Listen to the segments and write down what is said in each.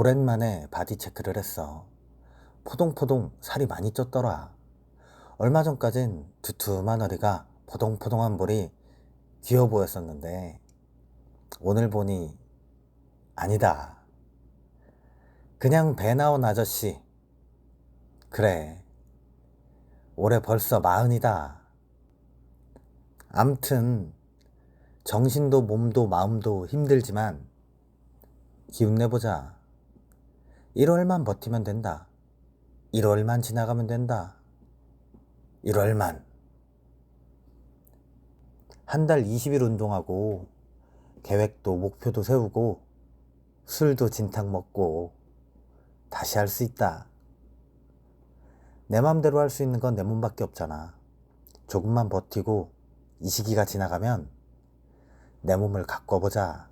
오랜만에 바디 체크를 했어. 포동포동 살이 많이 쪘더라. 얼마 전까진 두툼한 허리가 포동포동한 볼이 귀여워 보였었는데 오늘 보니 아니다. 그냥 배 나온 아저씨. 그래. 올해 벌써 40이다. 암튼 정신도 몸도 마음도 힘들지만 기운 내보자. 1월만 버티면 된다. 1월만 지나가면 된다. 1월만. 한 달 20일 운동하고 계획도 목표도 세우고 술도 진탕 먹고 다시 할 수 있다. 내 맘대로 할 수 있는 건 내 몸밖에 없잖아. 조금만 버티고 이 시기가 지나가면 내 몸을 가꿔보자.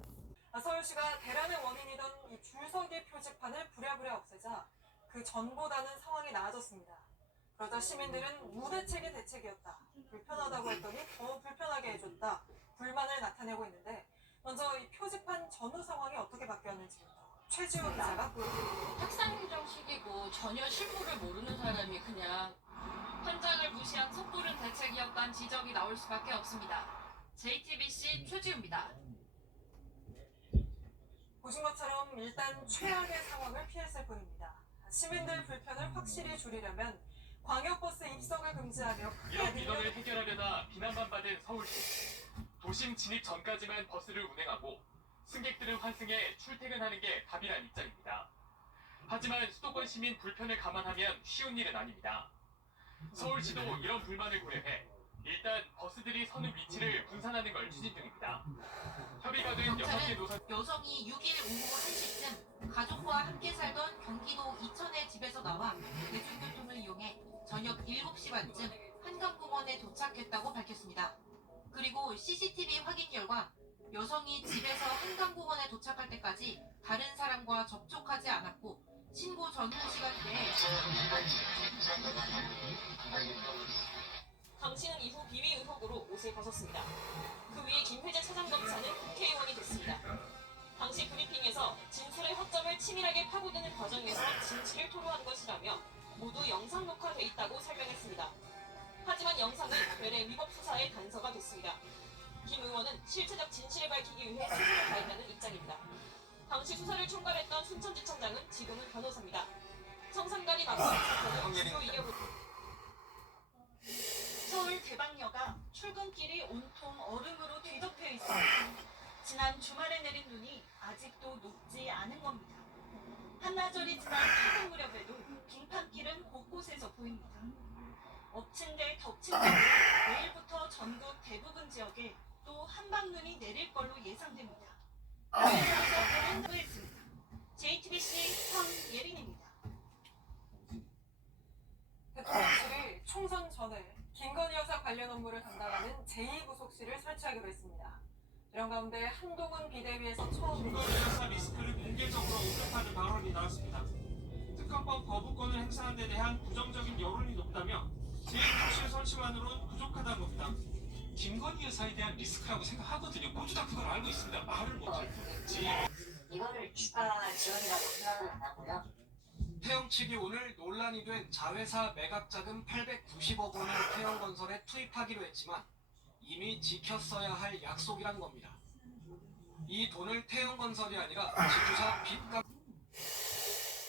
서울시가 대란의 원인이던 이 줄서기 표지판을 부랴부랴 없애자 그 전보다는 상황이 나아졌습니다. 그러자 시민들은 무대책이 대책이었다. 불편하다고 했더니 더 불편하게 해줬다. 불만을 나타내고 있는데 먼저 이 표지판 전후 상황이 어떻게 바뀌었는지부터 최지호 기자가 보여드립니다. 탁상정식이고 전혀 실무를 모르는 사람이 그냥 현장을 무시한 섣부른 대책이었다는 지적이 나올 수밖에 없습니다. JTBC 최지우입니다. 보신 것처럼 일단 최악의 상황을 피했을 뿐입니다. 시민들 불편을 확실히 줄이려면 광역버스 입성을 금지하며 이런 민원을 해결하려다 비난만 받은 서울시. 도심 진입 전까지만 버스를 운행하고 승객들은 환승해 출퇴근하는 게 답이란 입장입니다. 하지만 수도권 시민 불편을 감안하면 쉬운 일은 아닙니다. 서울시도 이런 불만을 고려해 일단 버스들이 서는 위치를 분산하는 걸 추진 중입니다. 협의가 된 6개 노선 여성이 6일 오후 1시쯤 가족과 함께 살던 경기도 이천의 집에서 나와 대중교통을 이용해 저녁 7시 반쯤 한강공원에 도착했다고 밝혔습니다. 그리고 CCTV 확인 결과 여성이 집에서 한강공원에 도착할 때까지 다른 사람과 접촉하지 않았고 신고 전후 시간 내에 당신은 이후 비위 의혹으로 옷을 벗었습니다. 그 위에 김회재 차장검사는 국회의원이 됐습니다. 당시 브리핑에서 진술의 허점을 치밀하게 파고드는 과정에서 진실을 토로한 것이라며 모두 영상 녹화돼 있다고 설명했습니다. 하지만 영상은 별의 위법 수사의 단서가 됐습니다. 김 의원은 실체적 진실을 밝히기 위해 최선을 다했다는 입장입니다. 당시 수사를 총괄했던 순천지청장은 지금은 변호사입니다. 청산가리 막상 사건은 주요 이력으로 서울 대방여가 출근길이 온통 얼음으로 뒤덮여 있습니다. 지난 주말에 내린 눈이 아직도 녹지 않은 겁니다. 한나절이 지난 퇴근 무렵에도 빙판길은 곳곳에서 보입니다. 엎친 데 덮친 데로 내일부터 전국 대부분 지역에 또 한방눈이 내릴 걸로 예상됩니다. 그래서 보도했습니다. JTBC 황예린입니다. 대통령실이 총선 전에 김건희 여사 관련 업무를 담당하는 제2부속실을 설치하기로 했습니다. 이런 가운데 한동훈 비대위에서 처음으로 김건희 여사 리스크를 공개적으로 언급하는 발언이 나왔습니다. 특검법 거부권을 행사하는 데 대한 부정적인 여론이 높다며 제2부속실 설치만으로는 부족하다는 겁니다. 김건희 여사에 대한 리스크라고 생각하거든요. 모두 다 그걸 알고 있습니다. 말을 못할 뿐이지. 이거를 추가 지원이라고 생각은 안 하고요. 태영 측이 오늘 논란이 된 자회사 매각 자금 890억 원을 태영건설에 투입하기로 했지만 이미 지켰어야 할 약속이란 겁니다. 이 돈을 태영건설이 아니라 지주사 빚값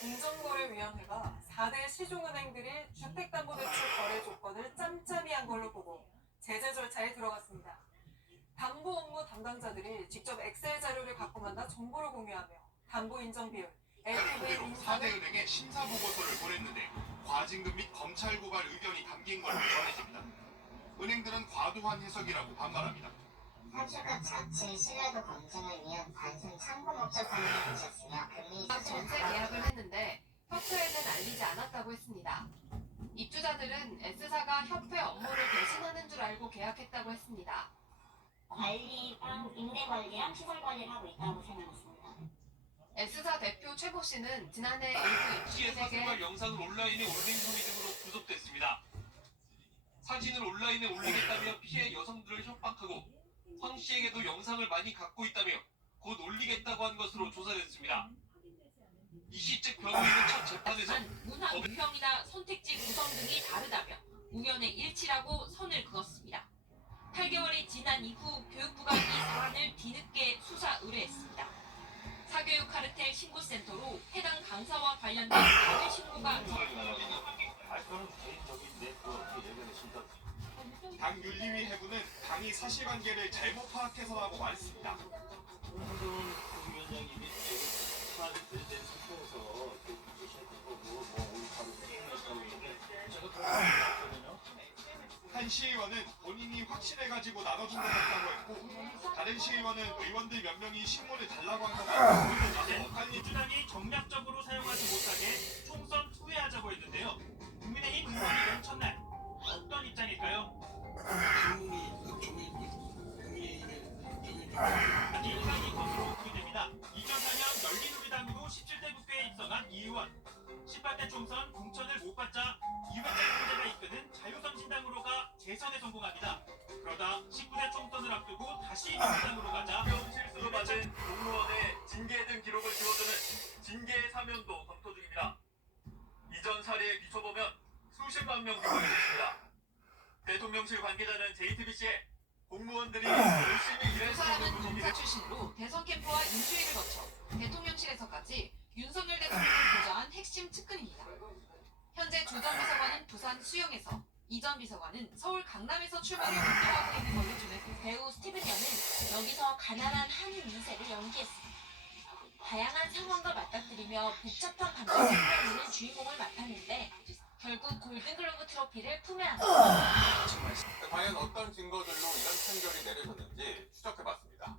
공정거래위원회가 4대 시중은행들이 주택담보대출 거래 조건을 짬짬이 한 걸로 보고 제재 절차에 들어갔습니다. 담보 업무 담당자들이 직접 엑셀 자료를 갖고 만나 정보를 공유하며 담보 인정 비율, LTV 인상을 4대 은행에 심사 보고서를 보냈는데 과징금 및 검찰 고발 의견이 담긴 걸로 전해집니다. 은행들은 과도한 해석이라고 반발합니다. 사실은 자체 신뢰도 검증을 위한 단순 참고 목적만을 주셨으며 금리 전세 계약을 했는데 협회에는 알리지 않았다고 했습니다. 입주자들은 S사가 협회 업무를 대신하는 줄 알고 계약했다고 했습니다. 관리랑 임대 관리랑 시설 관리를 하고 있다고 생각했습니다. S사 대표 최모 씨는 지난해 일부 씨의 입주민에게 사생활 영상을 온라인에 올린 혐의 등으로 구속됐습니다. 사진을 온라인에 올리겠다며 피해 여성들을 협박하고 황 씨에게도 영상을 많이 갖고 있다며 곧 올리겠다고 한 것으로 조사됐습니다. 유형이나 선택지 구성 등이 다르다며 우연의 일치라고 선을 그었습니다. 8개월이 지난 이후 교육부가 이 사안을 뒤늦게 수사 의뢰했습니다. 사교육 카르텔 신고센터로 해당 강사와 관련된 가해 신고가 당 윤리위 해부는 당이 사실관계를 잘못 파악해서라고 말했습니다. 한 시의원은 본인이 확신해가지고 나눠준 것 같다고 했고, 다른 시의원은 의원들 몇 명이 신문을 달라고 한 것같아요. 민주당이 정략적으로 사용하지 못하게 총선 투회하자고 했는데요. 국민의힘 의원이 된 첫날 어떤 입장일까요? 일간이 검으로 구성됩니다. 2004년 열린우리당으로 17대 국회에 입성한 이 의원. 18대 총선 공천을 못 받자 이회창 후보자가 이끄는 자유선진당으로가 재선에 성공합니다. 그러다 19대 총선을 앞두고 다시 민주당으로 가자 실수로 받은 공무원의 징계 등 기록을 지워주는 징계 사면도 검토 중입니다. 이전 사례에 비춰보면 수십만 명 규모의 일입니다. 대통령실 관계자는 JTBC에 공무원들이 열심히 두 일할 수 사람은 있는 분위기를 검사 출신으로 대선 캠프와 인수위를 거쳐 대통령실에서까지 윤석열 대통령을 보좌한 핵심 측근입니다. 현재 주 전 비서관은 부산 수영에서, 이 전 비서관은 서울 강남에서 출마를 검토하고 있는 걸로 전해집니다. 배우 스티븐 연은 여기서 가난한 한 민세를 연기했습니다. 다양한 상황과 맞닥뜨리며 복잡한 감정을 풀어내는 주인공을 맡았는데 결국 골든글로브 트로피를 품에 안았습니다. 과연 어떤 증거들로 이런 판결이 내려졌는지 추적해봤습니다.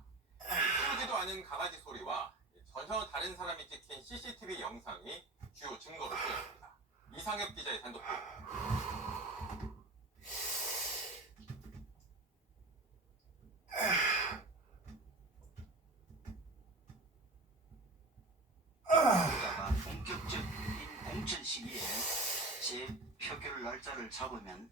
풀지도 않은 강아지 소리와 전혀 다른 사람이 찍힌 CCTV 영상이 주요 증거로 쓰였습니다. 이상엽 기자의 단독보도입니다. 가 본격적인 공천 시기에 재표결 날짜를 잡으면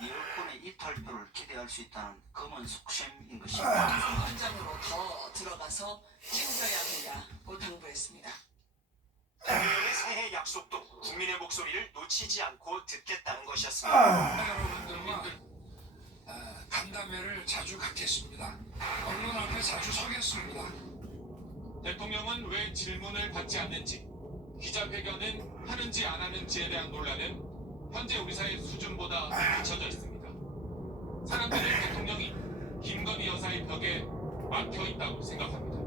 여권의 이탈표를 기대할 수 있다는 검은 속셈인 것입니다. 현장으로 더 들어가서 챙겨야 한다고 당부했습니다. 대통령의 새해 약속도 국민의 목소리를 놓치지 않고 듣겠다는 것이었습니다. 여러분들과 간담회를 자주 갖겠습니다. 언론 앞에 자주 서겠습니다. 대통령은 왜 질문을 받지 않는지, 기자회견은 하는지 안 하는지에 대한 논란은 현재 우리 사회 수준보다 뒤처져 있습니다. 사람들은 대통령이 김건희 여사의 벽에 막혀 있다고 생각합니다.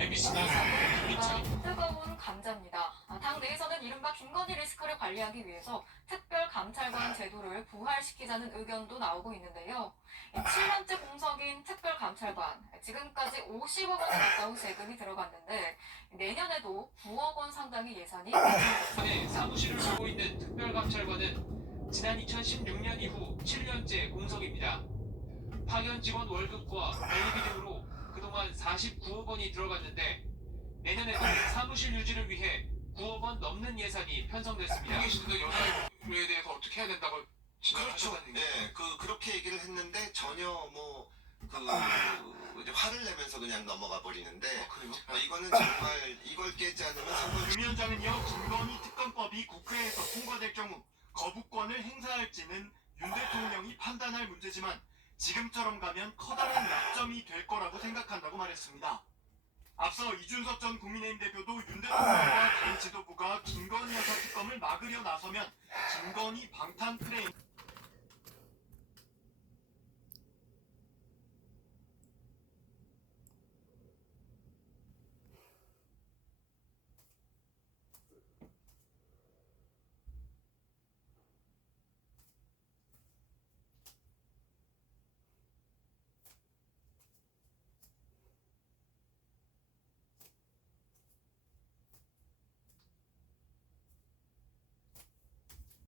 MBC 뉴스 김민철. 뜨거운 감자입니다. 당 내에서는 이른바 김건희 리스크를 관리하기 위해서 특별감찰관 제도를 부활시키자는 의견도 나오고 있는데요. 7년째 공석인 특별감찰관, 지금까지 50억 원에 가까운 세금이 들어갔는데 내년에도 9억 원 상당의 예산이 네, 사무실을 두고 있는 특별감찰관은 지난 2016년 이후 7년째 공석입니다. 파견 직원 월급과 관리비 등으로 그동안 49억 원이 들어갔는데 내년에도 사무실 유지를 위해 9억 원 넘는 예산이 편성됐습니다. 계시는데 여사에 대해서 어떻게 해야 된다고 그렇죠. 네, 그렇게 얘기를 했는데 전혀 이제 화를 내면서 그냥 넘어가 버리는데 이거는 정말 이걸 깨지 않으면 선거. 윤 위원장은요, 김건희 특검법이 국회에서 통과될 경우 거부권을 행사할지는 윤 대통령이 판단할 문제지만 지금처럼 가면 커다란 약점이 될 거라고 생각한다고 말했습니다. 앞서 이준석 전 국민의힘 대표도 윤 대통령과 당 지도부가 김건희 여사 특검을 막으려 나서면 김건희 방탄 프레임